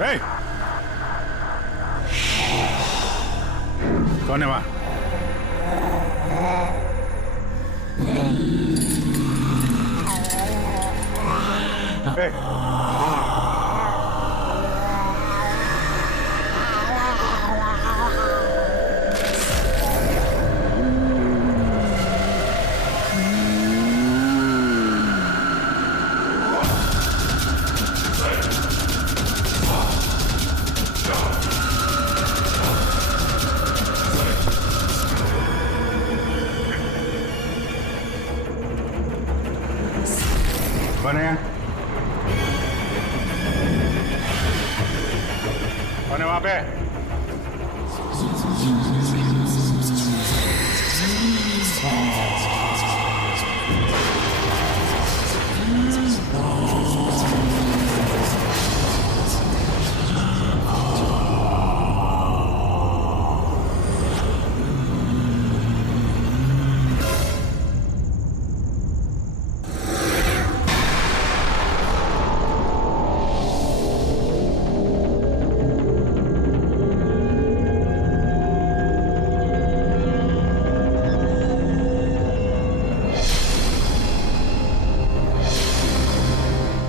ए! कौन है वहां? कौन है? कौन है वहां पे?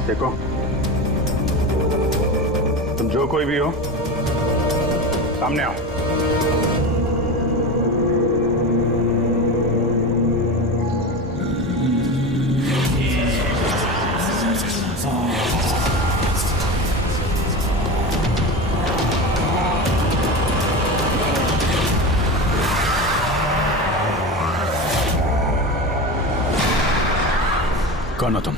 देखो, तुम जो कोई भी हो, सामने आओ। कौन हो तुम?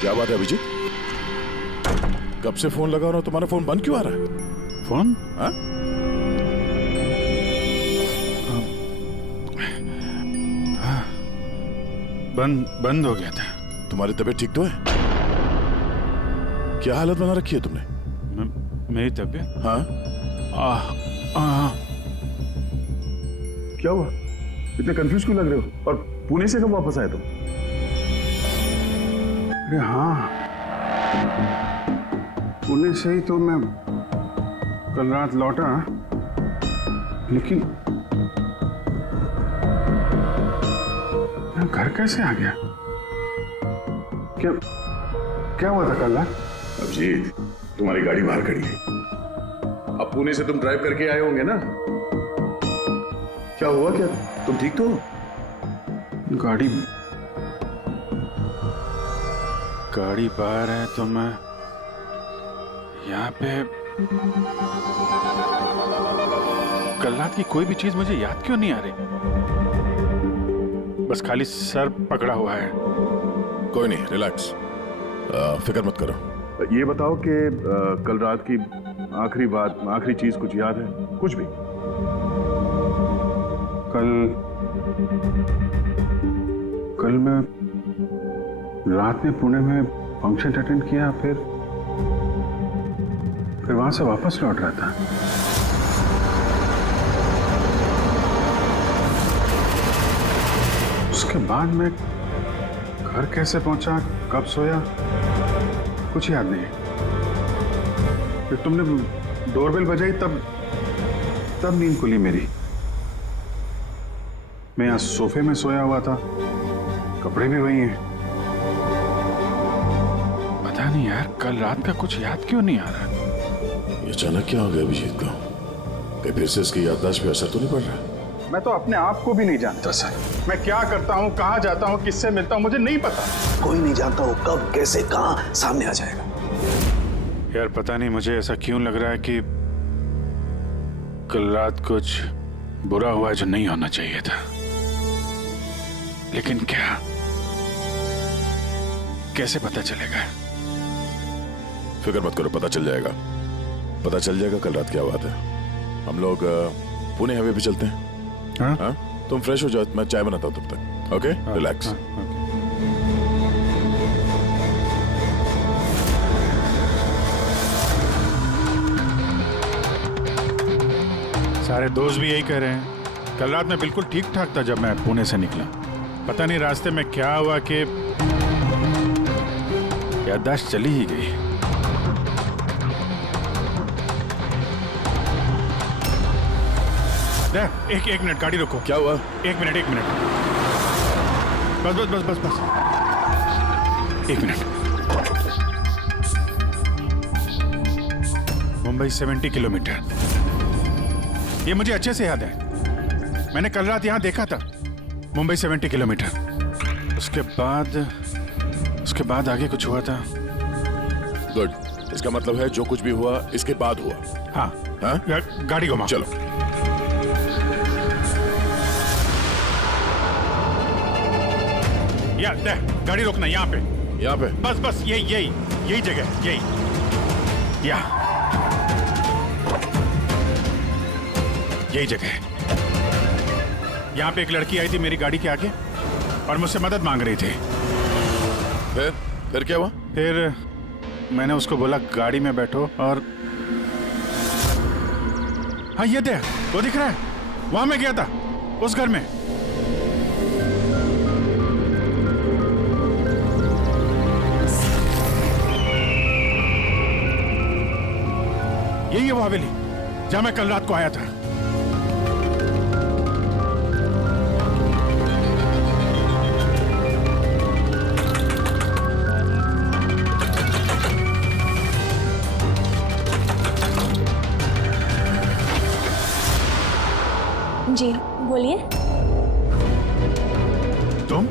क्या बात है अभिजीत? कब से फोन लगा रहा हूं, तुम्हारा फोन बंद क्यों आ रहा है? फोन? हाँ? बंद हो गया था। तुम्हारी तबीयत ठीक तो है? क्या हालत बना रखी है तुमने? मेरी तबीयत? हाँ? क्या हुआ? इतने कंफ्यूज क्यों लग रहे हो? और पुणे से कब वापस आए तुम? अरे हाँ, पुणे से ही तो मैं कल रात लौटा, लेकिन मैं घर कैसे आ गया? क्या हुआ था कल रात? अभिजीत, तुम्हारी गाड़ी बाहर खड़ी है। अब पुणे से तुम ड्राइव करके आए होंगे ना? क्या हुआ? क्या तुम ठीक तो हो? गाड़ी बाहर है तो मैं यहाँ पे। कल रात की कोई भी चीज मुझे याद क्यों नहीं आ रही? बस खाली सर पकड़ा हुआ है। कोई नहीं, रिलैक्स, फिक्र मत करो। ये बताओ कि कल रात की आखिरी बात, आखिरी चीज कुछ याद है? कुछ भी? कल मैं रात में पुणे में फंक्शन अटेंड किया, फिर वहां से वापस लौट रहा था। उसके बाद मैं घर कैसे पहुंचा, कब सोया, कुछ याद नहीं। फिर तुमने डोरबेल बजाई, तब नींद खुली मेरी। मैं यहाँ सोफे में सोया हुआ था, कपड़े भी वही हैं। पता नहीं यार, कल रात का कुछ याद क्यों नहीं आ रहा। ये अचानक क्या हो गया अभिजीत को? कहीं फिर से इसकी याददाश्त पे असर तो नहीं पड़ रहा? मैं तो अपने आप को भी नहीं जानता सर। मैं क्या करता हूँ, कहाँ जाता हूँ, किससे मिलता हूँ, मुझे नहीं पता। कोई नहीं जानता वो कब कैसे कहां सामने आ जाएगा। यार पता नहीं मुझे ऐसा क्यों लग रहा है कि कल रात कुछ बुरा हुआ जो नहीं होना चाहिए था। लेकिन क्या, कैसे पता चलेगा? फिक्र मत करो, पता चल जाएगा। पता चल जाएगा कल रात क्या बात है। हम लोग पुणे हाईवे पे चलते हैं। हाँ? हाँ? तुम फ्रेश हो जाओ, मैं चाय बनाता हूँ तब तक। Okay, relax. सारे दोस्त भी यही कह रहे हैं। कल रात मैं बिल्कुल ठीक ठाक था जब मैं पुणे से निकला। पता नहीं रास्ते में क्या हुआ कि याददाश्त चली ही गई। एक मिनट, गाड़ी रोको। क्या हुआ? एक मिनट। बस। एक मिनट। मुंबई 70 किलोमीटर, ये मुझे अच्छे से याद है। मैंने कल रात यहां देखा था। मुंबई 70 किलोमीटर। उसके बाद आगे कुछ हुआ था। गुड, इसका मतलब है जो कुछ भी हुआ इसके बाद हुआ। हाँ? हाँ? गाड़ी घुमा। चलो। गाड़ी रोकना यहाँ पे। बस यही जगह, यही जगह है। यहाँ पे एक लड़की आई थी मेरी गाड़ी के आगे और मुझसे मदद मांग रही थी। फिर क्या हुआ? फिर मैंने उसको बोला गाड़ी में बैठो और हाँ ये देख, वो दिख रहा है, वहां मैं गया था, उस घर में। यही है वो हवेली जहां मैं कल रात को आया था। जी बोलिए। तुम?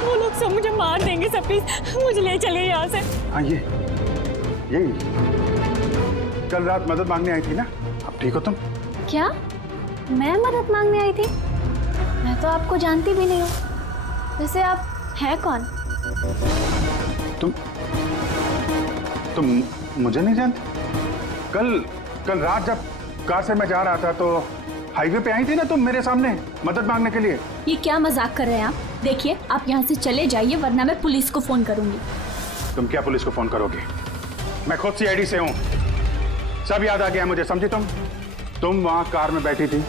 वो लोग सब मुझे मार देंगे सर, प्लीज मुझे ले चलिए यहाँ से। हाँ यही कल रात मदद मांगने आई थी ना। अब ठीक हो तुम? क्या मैं मदद मांगने आई थी? मैं तो आपको जानती भी नहीं हूँ। वैसे आप हैं कौन? तुम मुझे नहीं जानते? कल रात जब कार से मैं जा रहा था तो हाईवे पे आई थी ना तुम मेरे सामने मदद मांगने के लिए। ये क्या मजाक कर रहे हैं आप? देखिए आप यहाँ से चले जाइए वरना मैं पुलिस को फोन करूंगी। तुम क्या पुलिस को फोन करोगे? मैं खुद सीआईडी से हूँ, सब याद आ गया मुझे, समझी तुम वहां कार में बैठी थी,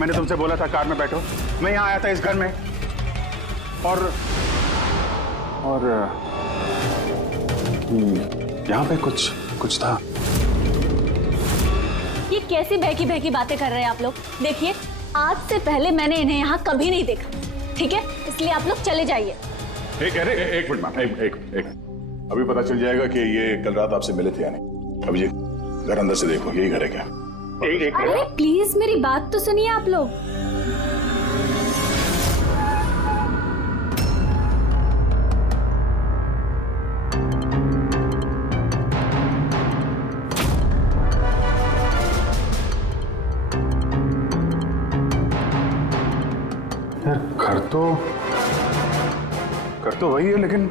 मैंने तुमसे बोला था कार में बैठो, मैं यहाँ आया था इस घर में और यहाँ पे कुछ था। ये कैसी बहकी बातें कर रहे हैं आप लोग? देखिए आज से पहले मैंने इन्हें यहाँ कभी नहीं देखा, ठीक है? इसलिए आप लोग चले जाइए। एक मिनट मैम, एक अभी पता चल जाएगा कि ये कल रात आपसे मिले थे या नहीं। अभिजीत घर अंदर से देखो, यही घर है क्या? अरे प्लीज मेरी बात तो सुनिए आप लोग। यार घर तो वही है लेकिन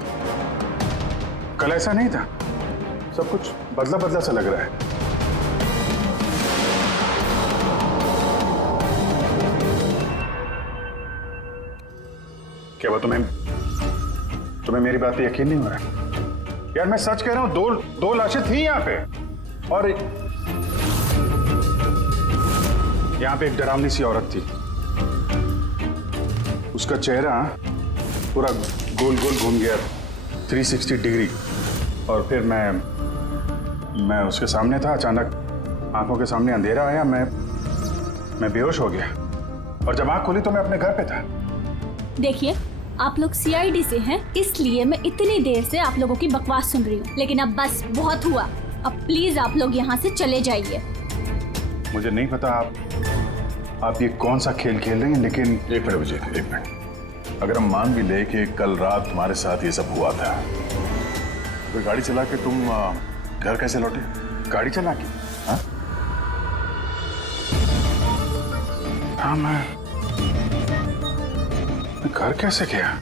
कल ऐसा नहीं था, सब कुछ बदला सा लग रहा है। क्या वो तुम्हें मेरी बात पे यकीन नहीं हो रहा? यार मैं सच कह रहा हूं, दो लाशें थी यहाँ पे और यहाँ पे एक डरावनी सी औरत थी, उसका चेहरा पूरा गोल घूम गया 360 डिग्री और फिर मैं उसके सामने था, अचानक आंखों के सामने अंधेरा आया, मैं बेहोश हो गया और जब आंख खोली तो मैं अपने घर पे था। देखिए, आप लोग सीआईडी से हैं, इसलिए मैं इतनी देर से आप लोगों की बकवास सुन रही हूँ। लेकिन अब बस बहुत हुआ, अब प्लीज आप लोग यहाँ से चले जाइए। मुझे नहीं पता आप ये कौन सा खेल खेल रही हैं, लेकिन एक मिनट अभिजीत, एक मिनट। अगर हम मान भी ले कि कल रात तुम्हारे साथ ये सब हुआ था, तो गाड़ी चला के तुम घर कैसे लौटे? गाड़ी चला के? हाँ, मैं घर कैसे गया?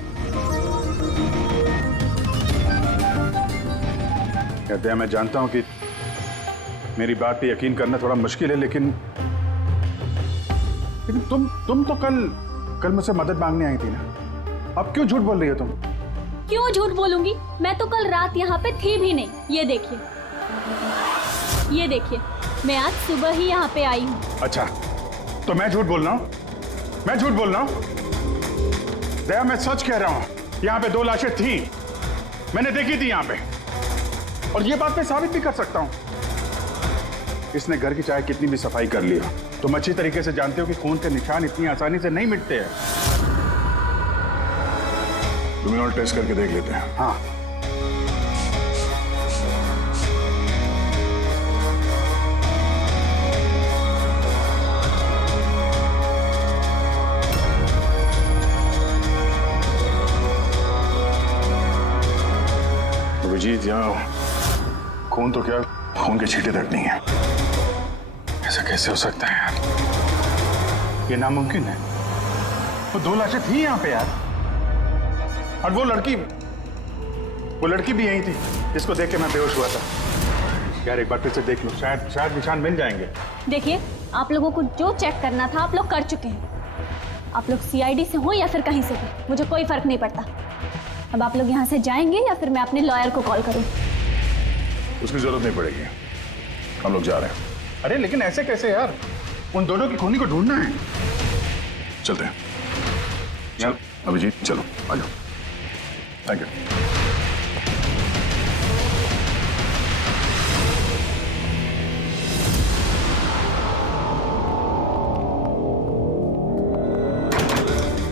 कहते हैं, मैं जानता हूं कि मेरी बात पे यकीन करना थोड़ा मुश्किल है, लेकिन तुम तो कल मुझसे मदद मांगने आई थी ना। अब क्यों झूठ बोल रही हो तुम? क्यों झूठ बोलूंगी? मैं तो कल रात यहाँ पे थी भी नहीं। ये देखिए, मैं आज सुबह ही यहाँ पे आई हूँ। अच्छा, तो मैं झूठ बोल रहा हूँ? मैं झूठ बोल रहा हूँ? दया, मैं सच कह रहा हूँ। यहाँ पे 2 लाशें थी, मैंने देखी थी यहाँ पे, और ये बात मैं साबित भी कर सकता हूँ। इसने घर की चाहे कितनी भी सफाई कर ली हो, तुम अच्छी तरीके से जानते हो कि खून के निशान इतनी आसानी से नहीं मिटते हैं। लुमिनॉल टेस्ट करके देख लेते हैं। हाँ, अभिजीत, यहाँ खून तो क्या, खून के छींटे तक नहीं है। ऐसा कैसे हो सकता है यार? ये नामुमकिन है। वो 2 लाशें थी यहाँ पे यार, और वो लड़की भी यही थी जिसको देख के मैं बेहोश हुआ था। यार एक बार फिर से देख लो, शायद निशान मिल जाएंगे। देखिए, आप लोगों को जो चेक करना था आप लोग कर चुके हैं। आप लोग सीआईडी से हो या फिर कहीं से भी, मुझे कोई फर्क नहीं पड़ता। अब आप लोग यहाँ से जाएंगे या फिर मैं अपने लॉयर को कॉल करूँ? उसकी जरूरत नहीं पड़ेगी, हम लोग जा रहे हैं। अरे लेकिन ऐसे कैसे यार? उन दोनों की खूनी को ढूंढना है। चलते हैं। चल अभिजीत, चलो आ जाओ। Thank you.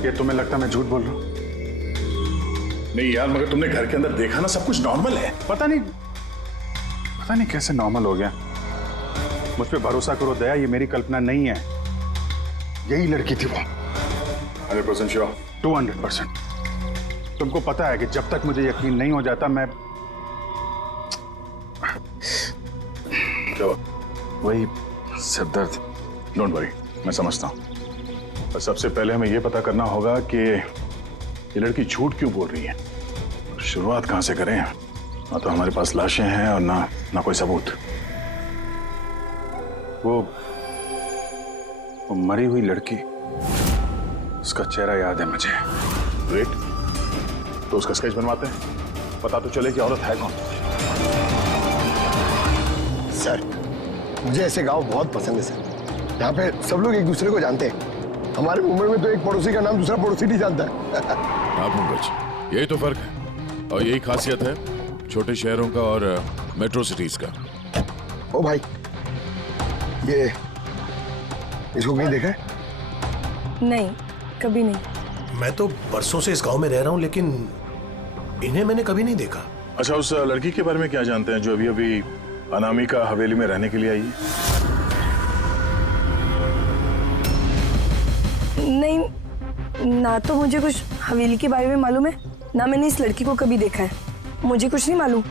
ये तुम्हें लगता मैं झूठ बोल रहा हूँ? नहीं यार, मगर तुमने घर के अंदर देखा ना, सब कुछ नॉर्मल है। पता नहीं कैसे नॉर्मल हो गया। मुझ पे भरोसा करो दया, ये मेरी कल्पना नहीं है। यही लड़की थी वो। 100% श्योर? 200%। तुमको पता है कि जब तक मुझे यकीन नहीं हो जाता मैं क्या हुआ? वही सिरदर्द। डोंट वरी, मैं समझता हूँ। पर सबसे पहले हमें यह पता करना होगा कि ये लड़की झूठ क्यों बोल रही है। शुरुआत कहाँ से करें? ना तो हमारे पास लाशें हैं और ना कोई सबूत। वो मरी हुई लड़की, उसका चेहरा याद है मुझे। ग्रेट, तो उसका स्केच बनवाते हैं, पता तो चले कि औरत है कौन। सर, मुझे ऐसे गांव बहुत पसंद है सर। यहाँ पे सब लोग एक दूसरे को जानते हैं। हमारे मुंबई में तो एक पड़ोसी का नाम दूसरा पड़ोसी नहीं जानता है। हाँ पंकज, यही तो फर्क है और यही खासियत है छोटे शहरों का और मेट्रो सिटीज का। ओ भाई, ये इसको कहीं देखा है? नहीं, कभी नहीं। मैं तो बरसों से इस गांव में रह रहा हूं, लेकिन इन्हें मैंने कभी नहीं देखा। अच्छा, उस लड़की के बारे में क्या जानते हैं जो अभी अभी अनामिका हवेली में रहने के लिए आई है? नहीं, ना तो मुझे कुछ हवेली के बारे में मालूम है, ना मैंने इस लड़की को कभी देखा है। मुझे कुछ नहीं मालूम।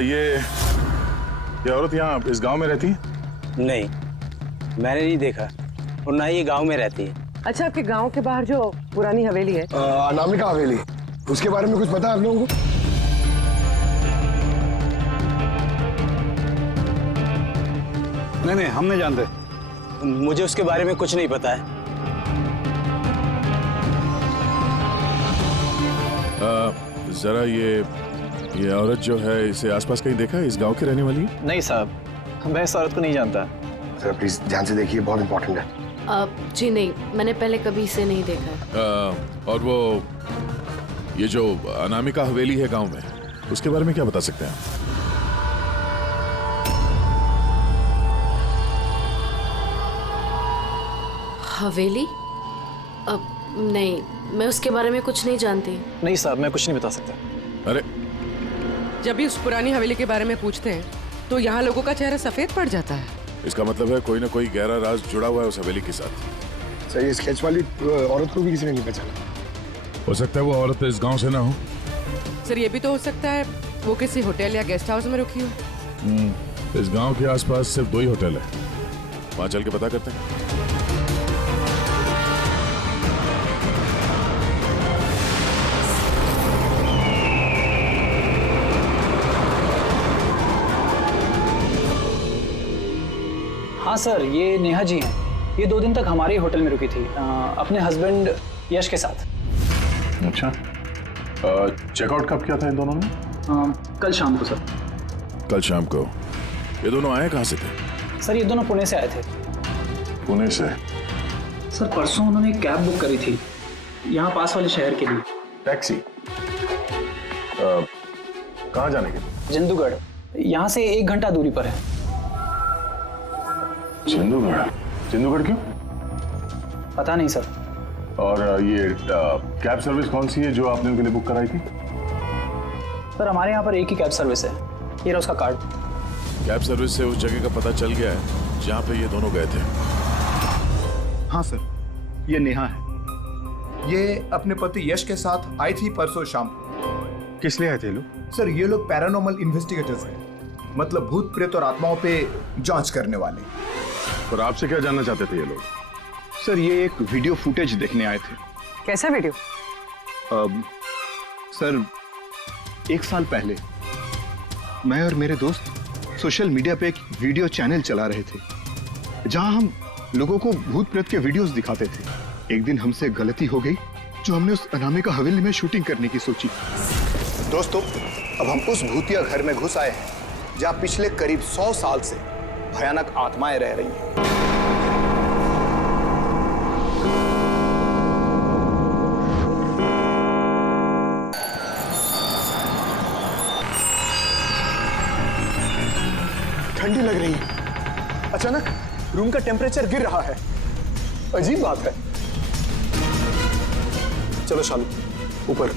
ये औरत यहाँ इस गांव में रहती है? नहीं, मैंने नहीं देखा और ना ही ये गांव में रहती है। अच्छा, आपके गांव के बाहर जो पुरानी हवेली है, अनामिका हवेली, उसके बारे में कुछ पता है आप लोगों को? नहीं, हम नहीं जानते। मुझे उसके बारे में कुछ नहीं पता है। जरा ये औरत जो है, इसे आसपास कहीं देखा है? इस गांव की रहने वाली है? नहीं साहब, मैं इस औरत को नहीं जानता। सर प्लीज ध्यान से देखिए, बहुत इंपॉर्टेंट है। जी नहीं, मैंने पहले कभी इसे नहीं देखा है। और वो ये जो अनामिका हवेली है गांव में, उसके बारे में क्या बता सकते हैं आप? हवेली? अब नहीं, मैं उसके बारे में कुछ नहीं जानती। नहीं साहब, मैं कुछ नहीं बता सकता। अरे जब भी उस पुरानी हवेली के बारे में पूछते हैं तो यहाँ लोगों का चेहरा सफेद पड़ जाता है। इसका मतलब है कोई ना कोई गहरा राज जुड़ा हुआ है उस हवेली के साथ। सही, स्केच वाली औरत को भी किसी ने नहीं पहचाना। हो सकता है वो औरत इस गांव से ना हो। सर ये भी तो हो सकता है वो किसी होटल या गेस्ट हाउस में रुकी हो। इस गांव के आसपास सिर्फ 2 ही होटल है। वहां चल के पता करते हैं। हाँ सर, ये नेहा जी हैं। ये 2 दिन तक हमारे ही होटल में रुकी थी, अपने हस्बैंड यश के साथ। अच्छा, चेकआउट कब किया था इन दोनों ने? कल शाम को सर। कल शाम को? ये दोनों आए कहाँ से थे? सर ये दोनों पुणे से आए थे। पुणे से? सर परसों उन्होंने एक कैब बुक करी थी यहाँ पास वाले शहर के लिए। टैक्सी? कहाँ जाने के लिए? जंदूगढ़, यहाँ से 1 घंटा दूरी पर है। जंदूगढ़? जंदूगढ़ क्यों? पता नहीं सर। और ये कैब सर्विस कौन सी है जो आपने उनके लिए बुक कराई थी? सर हमारे यहाँ पर एक ही कैब सर्विस है, ये रहा उसका कार्ड। कैब सर्विस से उस जगह का पता चल गया है जहाँ पे ये दोनों गए थे। हाँ सर, ये नेहा है। ये अपने पति यश के साथ आई थी परसों शाम। किस लिए आए थे लोग? सर ये लोग पैरानॉर्मल इन्वेस्टिगेटर्स हैं, मतलब भूत प्रेत और आत्माओं पे जांच करने वाले। पर आपसे क्या जानना चाहते थे ये लोग? सर ये एक वीडियो फुटेज देखने आए थे। कैसा वीडियो? सर 1 साल पहले मैं और मेरे दोस्त सोशल मीडिया पे एक वीडियो चैनल चला रहे थे जहां हम लोगों को भूत प्रेत के वीडियोस दिखाते थे। एक दिन हमसे गलती हो गई जो हमने उस अनामिका हवेली में शूटिंग करने की सोची। दोस्तों, अब हम उस भूतिया घर में घुस आए हैं जहाँ पिछले करीब 100 साल से भयानक आत्माएं रह रही हैं। ठंडी लग रही है। अचानक रूम का टेम्परेचर गिर रहा है। अजीब बात है। चलो शालू, ऊपर।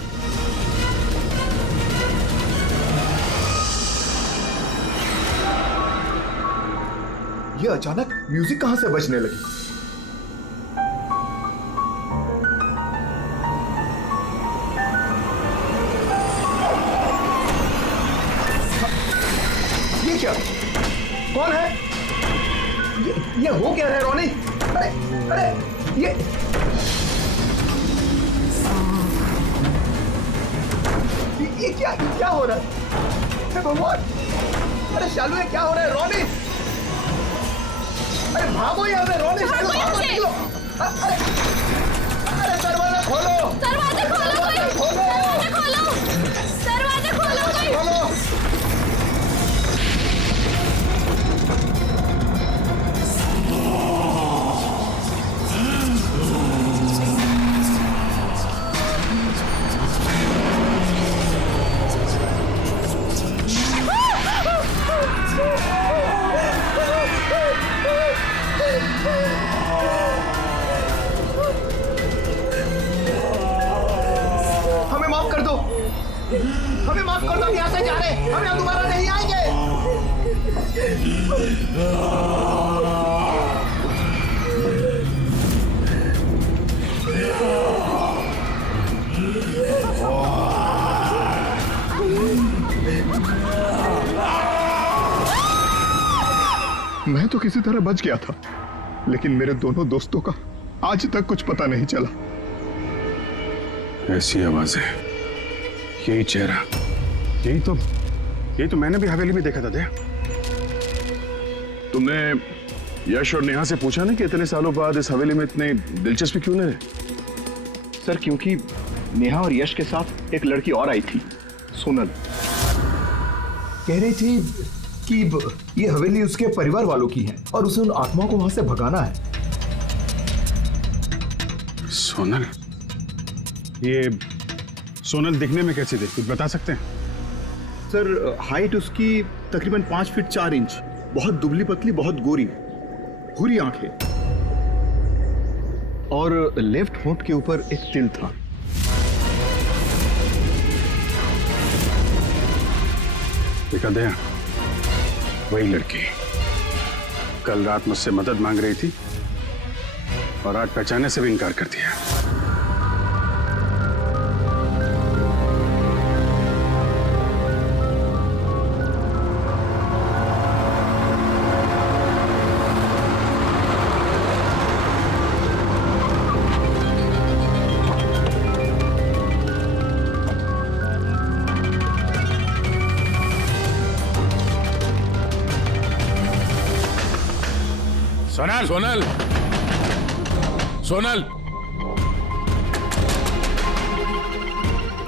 ये अचानक म्यूजिक कहां से बजने लगी? ये क्या? कौन है? ये हो क्या रहा है रोनी? अरे ये क्या हो रहा है? हे भगवान! अरे शालू, ये क्या हो रहा है? रोनी, अरे भागो यहाँ से! रोनी, शालू भागो, निकलो! अरे दरवाजा खोलो! दरवाजा खोलो! दरवाजा खोलो! दरवाजा खोलो! खोलो! हमें माफ कर दो, हम यहाँ से जा रहे हैं, हम यहाँ दोबारा नहीं आएंगे। मैं तो किसी तरह बच गया था, लेकिन मेरे दोनों दोस्तों का आज तक कुछ पता नहीं चला। ऐसी आवाजें, यही चेहरा, यही तो मैंने भी हवेली में देखा था। दया, तुमने यश और नेहा से पूछा ना कि इतने सालों बाद इस हवेली में इतने दिलचस्पी क्यों नहीं रहे? सर क्योंकि नेहा और यश के साथ एक लड़की और आई थी, सोनल। कह रही थी कि ये हवेली उसके परिवार वालों की है और उसे उन आत्माओं को वहां से भगाना है। सोनल? ये सोनल दिखने में कैसी थी, कुछ बता सकते हैं? सर हाइट उसकी तकरीबन 5 फीट 4 इंच, बहुत दुबली पतली, बहुत गोरी, भूरी आंखें। और लेफ्ट होंठ के ऊपर एक तिल था। देखा दया, वही लड़की कल रात मुझसे मदद मांग रही थी और आज पहचानने से भी इनकार कर दिया। सोनल सोनल सोनल,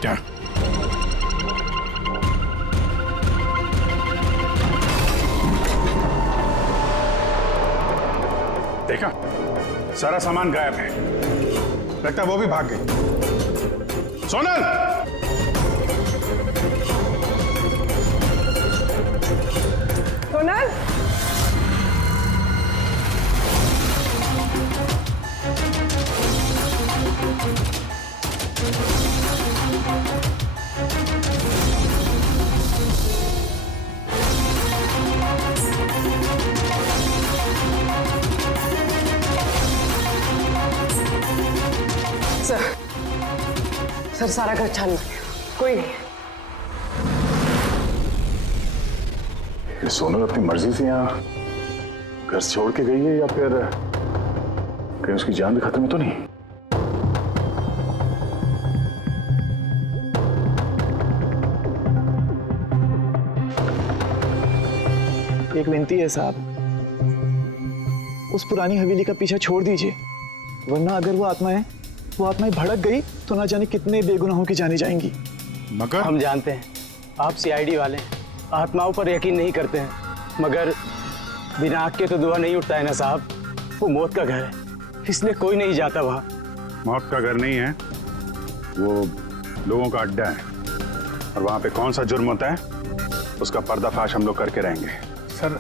क्या देखा, सारा सामान गायब है। लगता है वो भी भाग गई। सोनल! सोनल, सर सारा घर छान कोई नहीं। ये सोनल अपनी मर्जी से यहाँ घर छोड़ के गई है या फिर कहीं उसकी जान भी खत्म तो नहीं? एक विनती है साहब, उस पुरानी हवेली का पीछा छोड़ दीजिए, वरना अगर वो आत्माएं भड़क गई तो ना जाने कितने बेगुनाहों की जानी जाएंगी। मगर हम जानते हैं आप सीआईडी वाले आत्माओं पर यकीन नहीं करते हैं, मगर बिना आग के तो धुआं नहीं उठता है ना साहब। वो मौत का घर है, इसलिए कोई नहीं जाता वहाँ। मौत का घर नहीं है, वो लोगों का अड्डा है, और वहां पे कौन सा जुर्म होता है उसका पर्दाफाश हम लोग करके रहेंगे। सर,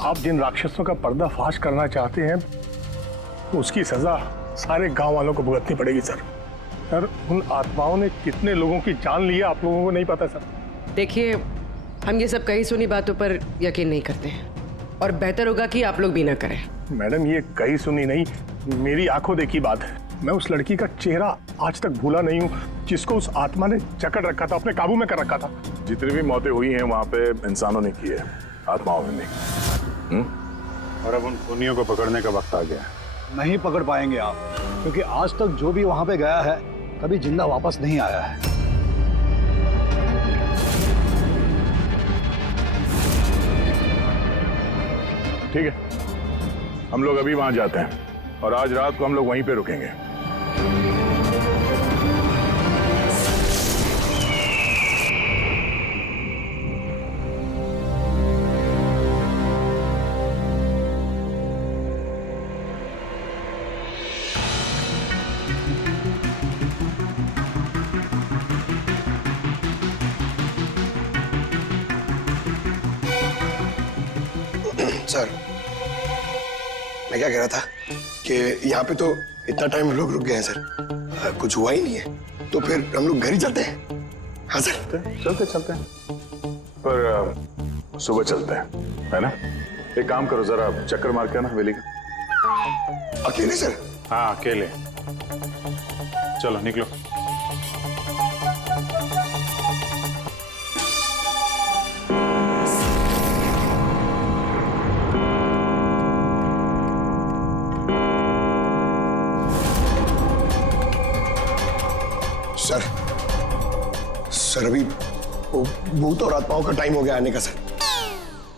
आप जिन राक्षसों का पर्दाफाश करना चाहते हैं उसकी सजा सारे गांव वालों को भुगतनी पड़ेगी सर। सर, उन आत्माओं ने कितने लोगों की जान ली है आप लोगों को नहीं पता सर। देखिए, हम ये सब कही सुनी बातों पर यकीन नहीं करते हैं और बेहतर होगा कि आप लोग भी ना करें। मैडम, ये कही सुनी नहीं, मेरी आंखों देखी बात है। मैं उस लड़की का चेहरा आज तक भूला नहीं हूँ जिसको उस आत्मा ने जकड़ रखा था, अपने काबू में कर रखा था। जितनी भी मौतें हुई हैं वहां पे इंसानों ने की है, आत्माओं ने नहीं। और अब उन खूनियों को पकड़ने का वक्त आ गया है। नहीं पकड़ पाएंगे आप, क्योंकि आज तक जो भी वहां पे गया है कभी जिंदा वापस नहीं आया है। ठीक है, हम लोग अभी वहां जाते हैं और आज रात को हम लोग वहीं पे रुकेंगे। सर, मैं क्या कह रहा था कि यहाँ पे तो इतना टाइम लोग रुक गए हैं सर, कुछ हुआ ही नहीं है, तो फिर हम लोग घर ही चलते हैं। हाँ सर, चलते हैं, पर सुबह चलते हैं, है ना? एक काम करो, जरा चक्कर मार के आना हवेली का। अकेले सर? हाँ, अकेले। चलो निकलो। सर, अभी वो भूत और आत्माओं का टाइम हो गया आने का सर।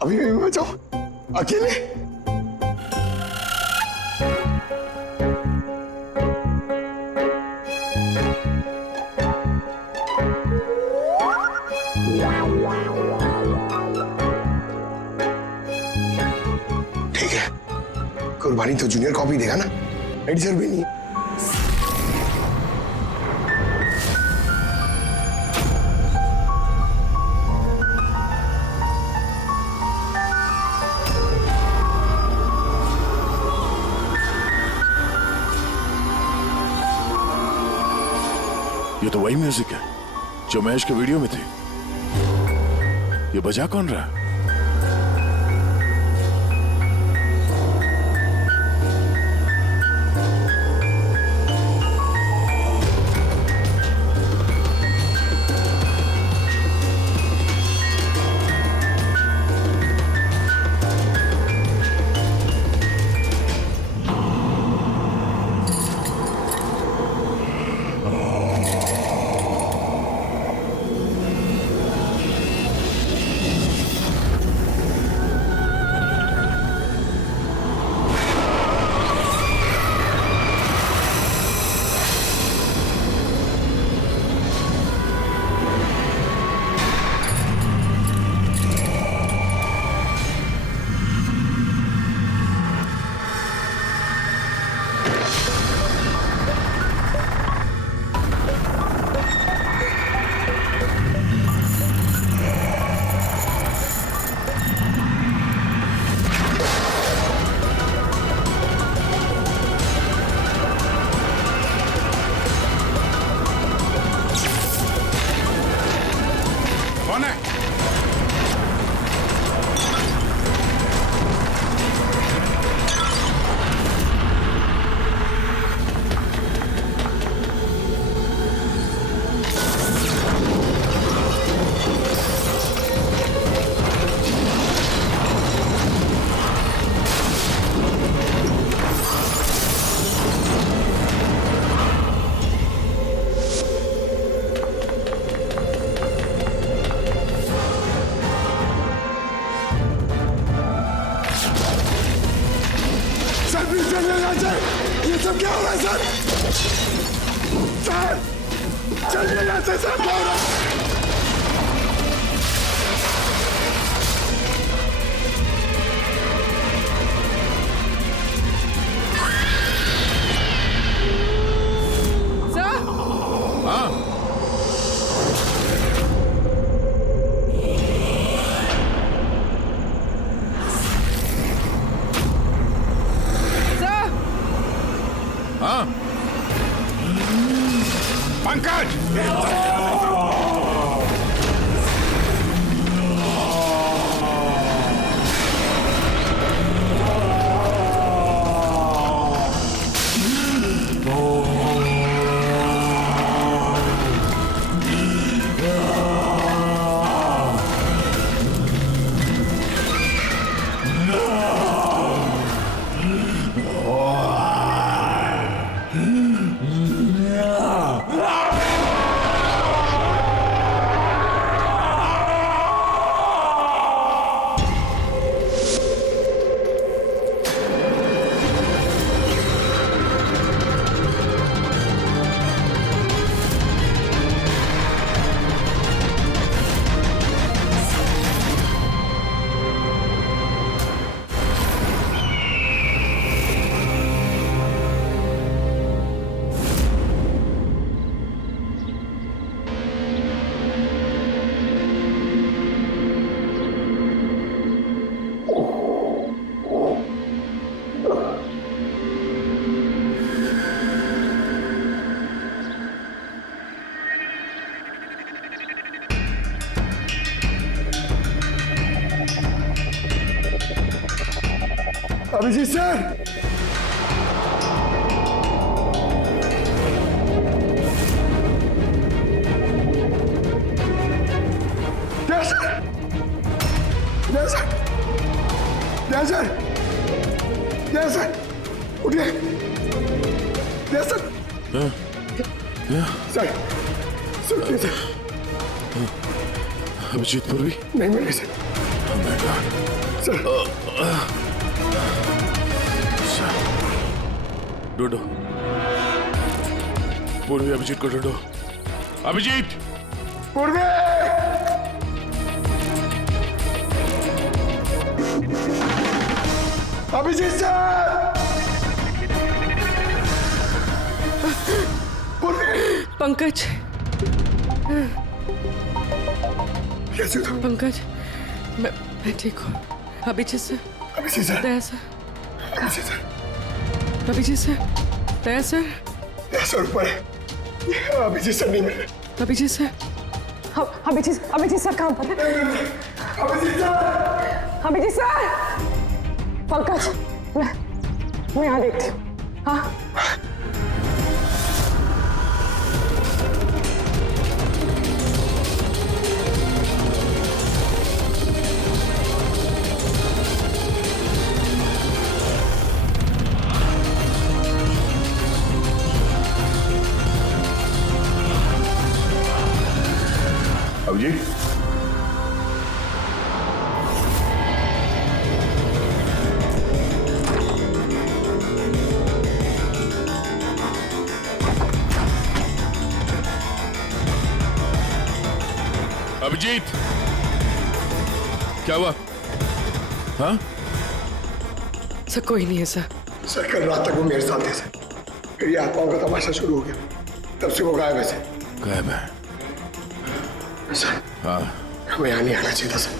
अभी मैं जाऊं अकेले? ठीक है, कुर्बानी तो जूनियर कॉपी देगा ना, एडिटर भी नहीं। ये तो वही म्यूजिक है जो महेश के वीडियो में थी। ये बजा कौन रहा है? ये सब क्या हो रहा है सर? सर चलिए यहाँ से सर, क्या हो रहा है? पंकज! अभिजीत सर, सर उठिए। सर सुनिए सर। अभिजीत पूर्वी नहीं मिले सर। सर ढूंढो, पूर्वी अभिजीत को ढूंढो। अभिजीत! पूर्वी! अभिजीत सर! पूर्वी! पंकज, कैसे हो? पंकज, मैं ठीक हूँ। Abhijeet sir, Abhijeet sir, Daya sir, Abhijeet sir, Abhijeet sir, Daya sir, Daya sir ऊपर है। अभिजीत सर नहीं मिल रहे। अभिजीत सर, अभिजीत सर कहाँ पर है? अभिजीत सर! अभिजीत सर! पंकज, मैं यहाँ देखती हूँ। हाँ। अभिजीत, अभिजीत, क्या हुआ? हाँ? सर कोई नहीं है सर। सर कल रात तक वो मेरे साथ थे सर, फिर ये आत्माओं का तमाशा शुरू हो गया, तब से वो गायब है सर। गायब है? सर हाँ। हमें यहाँ नहीं आना चाहिए था सर,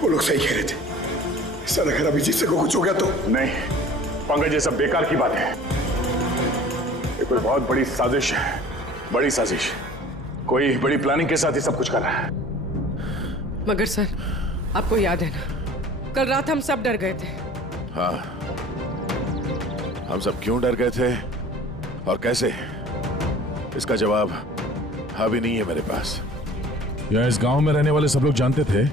वो लोग सही कह रहे थे। सर अगर अभिजीत से को कुछ हो गया तो? नहीं पंकज, ये सब बेकार की बात है। ये कोई बहुत बड़ी साजिश है, बड़ी साजिश। कोई बड़ी प्लानिंग के साथ ही सब कुछ कर रहा है। मगर सर, आपको याद है ना, कल रात हम सब डर गए थे। हाँ, हम सब क्यों डर गए थे और कैसे, इसका जवाब अभी नहीं है मेरे पास। या इस गांव में रहने वाले सब लोग जानते थे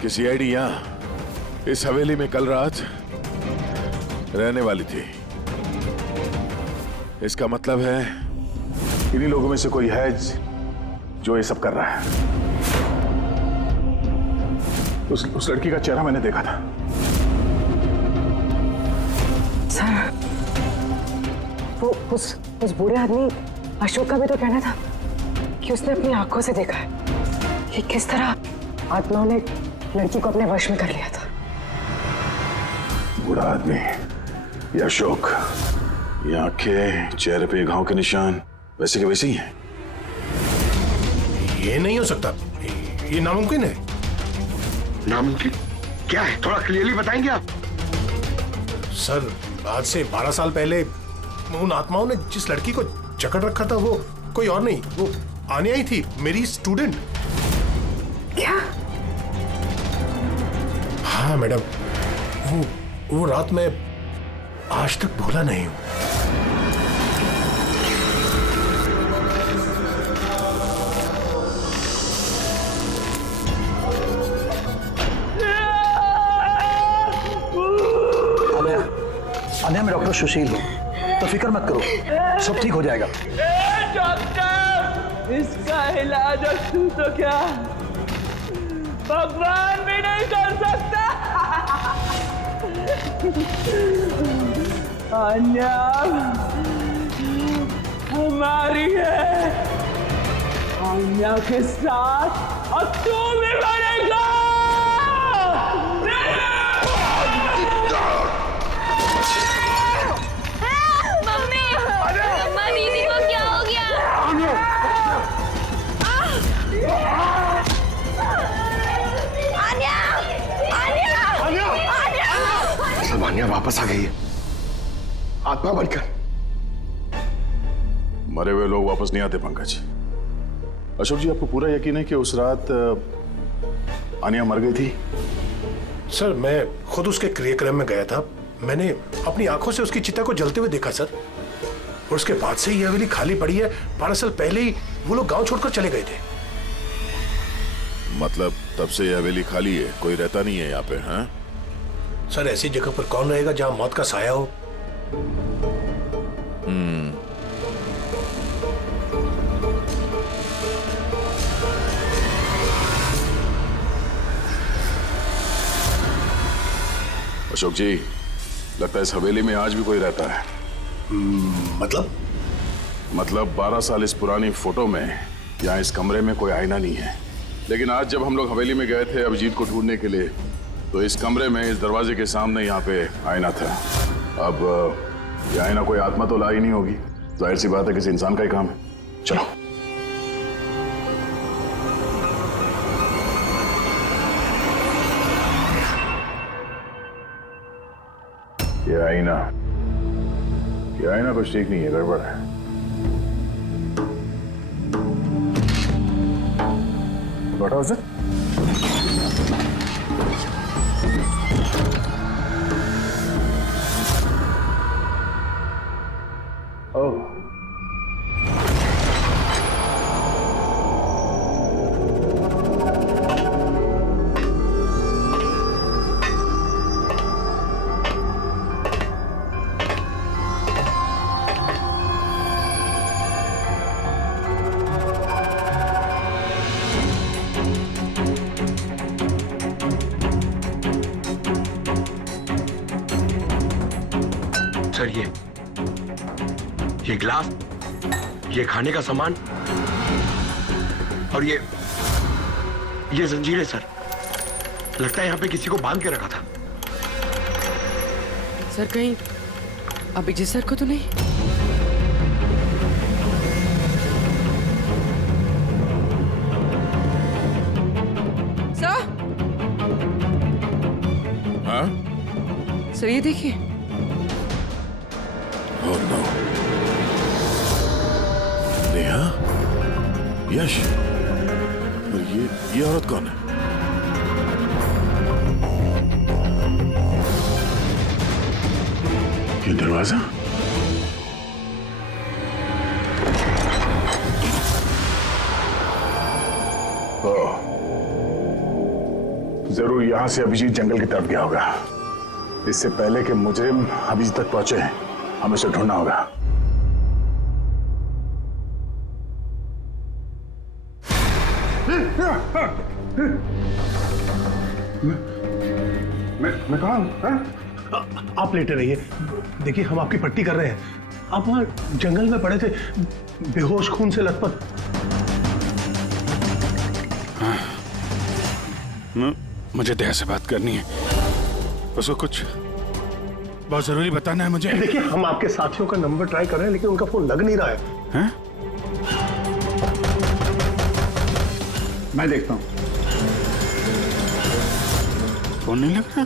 कि सीआईडी यहाँ इस हवेली में कल रात रहने वाली थी। इसका मतलब है इन्हीं लोगों में से कोई है जो ये सब कर रहा है। उस लड़की का चेहरा मैंने देखा था। सर, वो उस बूढ़े आदमी अशोक का भी तो कहना था कि उसने अपनी आंखों से देखा है कि किस तरह आत्माओं ने लड़की को अपने वश में कर लिया था। बूढ़ा आदमी, ये अशोक, ये आंखें, चेहरे पे घाव के निशान वैसे के वैसे ही हैं। ये नहीं हो सकता, ये नामुमकिन है। नामुमकिन क्या है, थोड़ा क्लियरली बताएंगे आप? सर, आज से 12 साल पहले उन आत्माओं ने जिस लड़की को जकड़ रखा था वो कोई और नहीं, वो आने आई थी, मेरी स्टूडेंट। क्या? हाँ मैडम, वो रात मैं आज तक भूला नहीं हूं। मैं डॉक्टर सुशील हूँ, तो फिक्र मत करो, सब ठीक हो जाएगा। डॉक्टर, इसका इलाज तू तो क्या भगवान भी नहीं कर सकता। अन्या हमारी है, अन्या के साथ और तू भी मरेगा। आन्या वापस आ गई है, आत्मा बनकर। मरे हुए लोग वापस नहीं आते पंकज। अशोक जी, आपको पूरा यकीन है कि उस रात आन्या मर गई थी? सर, मैं खुद उसके क्रियाक्रम में गया था, मैंने अपनी आंखों से उसकी चिता को जलते हुए देखा सर। और उसके बाद से ये हवेली खाली पड़ी है। 12 साल पहले ही वो लोग गांव छोड़कर चले गए थे। मतलब तब से ये हवेली खाली है, कोई रहता नहीं है यहाँ पे? हाँ सर, ऐसी जगह पर कौन रहेगा जहां मौत का साया हो? अशोक जी, लगता है इस हवेली में आज भी कोई रहता है। मतलब 12 साल इस पुरानी फोटो में यहाँ इस कमरे में कोई आईना नहीं है, लेकिन आज जब हम लोग हवेली में गए थे अभिजीत को ढूंढने के लिए, तो इस कमरे में इस दरवाजे के सामने यहाँ पे आईना था। अब ये आईना कोई आत्मा तो ला ही नहीं होगी, जाहिर सी बात है किसी इंसान का ही काम है। चलो। ये आईना कुछ ठीक नहीं है, गड़बड़ है। What was it? Oh. Sir ये ग्लास, ये खाने का सामान और ये जंजीरें सर, लगता है यहाँ पे किसी को बांध के रखा था। सर कहीं अभिजीत सर को तो नहीं? सर, हाँ? सर ये देखिए। Oh no. नेहा, यश, और ये औरत कौन है? ये दरवाजा? जरूर यहां से अभिजीत जंगल की तरफ गया होगा। इससे पहले कि मुजरिम अभिजीत तक पहुंचे, हमें उसे ढूंढना होगा। मैं कहा हूं? आप लेटे रहिए, देखिए हम आपकी पट्टी कर रहे हैं। आप वहां जंगल में पड़े थे, बेहोश, खून से लथपथ। मुझे दया से बात करनी है, उसको कुछ बहुत जरूरी बताना है मुझे। देखिए हम आपके साथियों का नंबर ट्राई कर रहे हैं, लेकिन उनका फोन लग नहीं रहा है। हैं? मैं देखता हूं। फोन नहीं लग रहा?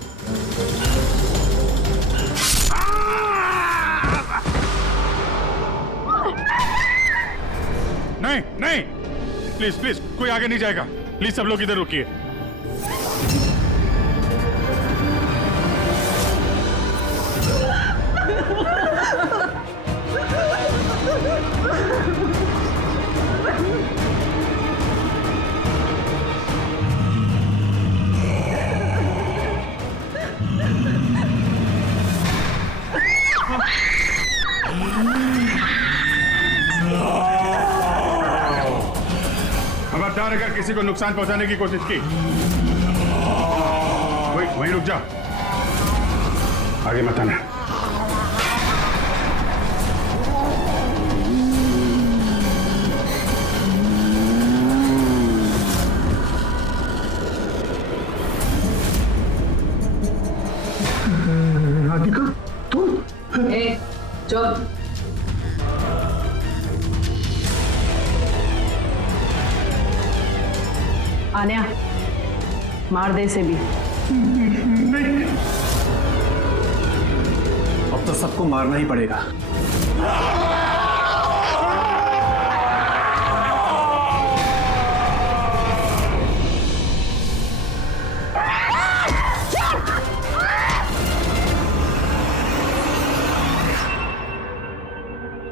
नहीं नहीं, प्लीज प्लीज कोई आगे नहीं जाएगा। प्लीज सब लोग इधर रुकिए। खबरदार अगर किसी को नुकसान पहुंचाने की कोशिश की, वहीं रुक जा, आगे मत आना। राधिका तुम? चुप। आन्या, मार दे इसे भी। नहीं, अब तो सबको मारना ही पड़ेगा।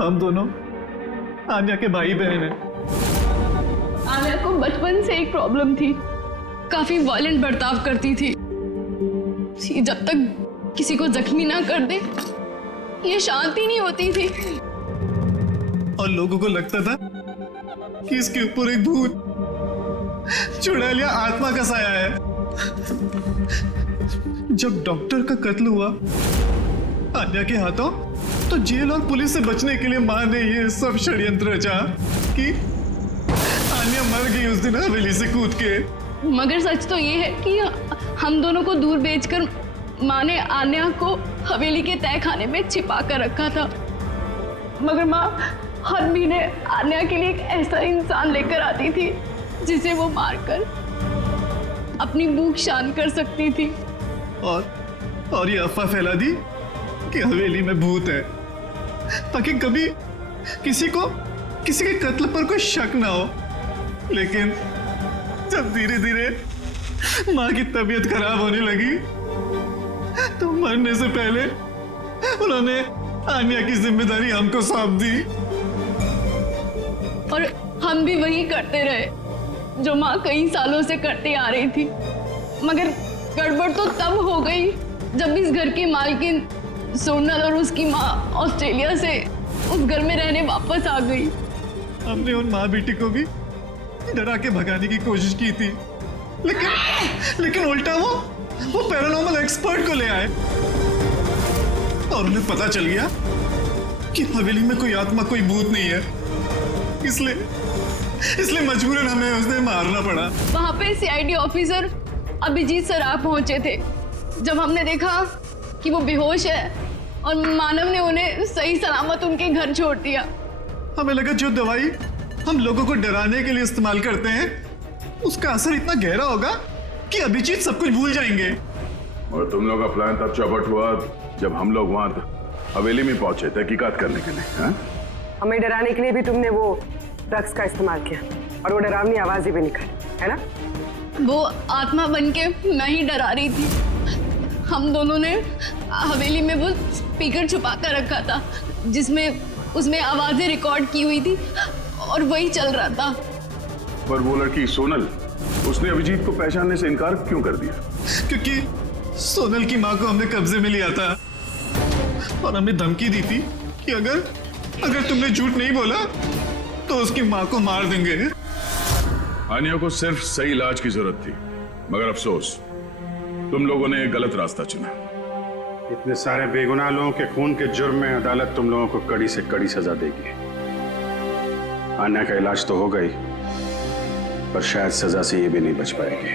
हम दोनों आन्या के भाई बहन हैं। आन्या को बचपन से एक प्रॉब्लम थी, काफी वायलेंट बर्ताव करती थी। जब तक किसी को जख्मी ना कर दे, ये शांति नहीं होती थी। और लोगों को लगता था कि इसके ऊपर एक भूत चुड़ैलिया आत्मा का साया है। जब डॉक्टर का कत्ल हुआ आन्या के हाथों, तो जेल और पुलिस से बचने के लिए मां ने ये सब षड्यंत्र रचा कि आन्या मर गई उस दिन हवेली से कूद के। मगर सच तो ये है कि हम दोनों को दूर भेजकर माँ ने आन्या को हवेली के तय खाने में छिपा कर रखा था। मगर माँ हर महीने आन्या के लिए एक ऐसा इंसान लेकर आती थी जिसे वो मारकर अपनी भूख शांत कर सकती थी। और ये अफवाह फैला दी कि हवेली में भूत है, ताकि कभी किसी के कत्ल पर कोई शक ना हो। जब धीरे धीरे माँ की तबीयत खराब होने लगी तो मरने से पहले उन्होंने आन्या की जिम्मेदारी हमको सौंप दी। और हम भी वही करते रहे जो माँ कई सालों से करती आ रही थी। मगर गड़बड़ तो तब हो गई जब इस घर की मालकिन सोनल और उसकी माँ ऑस्ट्रेलिया से उस घर में रहने वापस आ गई। हमने उन माँ बेटी को भी डरा के भगाने की कोशिश की थी, लेकिन उल्टा वो पैरानॉर्मल एक्सपर्ट को ले आए और उन्हें पता चल गया कि हवेली में कोई आत्मा, कोई भूत नहीं है। इसलिए मजबूरन हमें उसने मारना पड़ा। वहां पे सीआईडी ऑफिसर अभिजीत सर आ पहुंचे थे। जब हमने देखा कि वो बेहोश है और मानव ने उन्हें सही सलामत उनके घर छोड़ दिया, हमें लगा जो दवाई हम लोगों को डराने के लिए इस्तेमाल करते हैं उसका असर इतना गहरा होगा कि अभिजीत सब कुछ भूल जाएंगे। और तुम लोग का प्लान तब चौपट हुआ जब हम लोग वहां हवेली में पहुंचे तहकीकात करने के लिए। हाँ? हमें डराने के लिए भी तुमने वो ड्रग्स का इस्तेमाल किया और वो डरावनी आवाजें भी निकाली, है ना? वो आत्मा बन के मैं ही डरा रही थी। हम दोनों ने हवेली में वो स्पीकर छुपा कर रखा था जिसमें उसमें आवाजें रिकॉर्ड की हुई थी और वही चल रहा था। पर वो लड़की सोनल, उसने अभिजीत को पहचानने से इनकार क्यों कर दिया? क्योंकि सोनल की माँ को हमने कब्जे में लिया था और हमने धमकी दी थी कि अगर तुमने झूठ नहीं बोला तो उसकी माँ को मार देंगे। आन्या को सिर्फ सही इलाज की जरूरत थी, मगर अफसोस तुम लोगों ने गलत रास्ता चुना। इतने सारे बेगुनाह लोगों के खून के जुर्म में अदालत तुम लोगों को कड़ी से कड़ी सजा देगी। आन्या का इलाज तो हो गई, पर शायद सजा से ये भी नहीं बच पाएगी।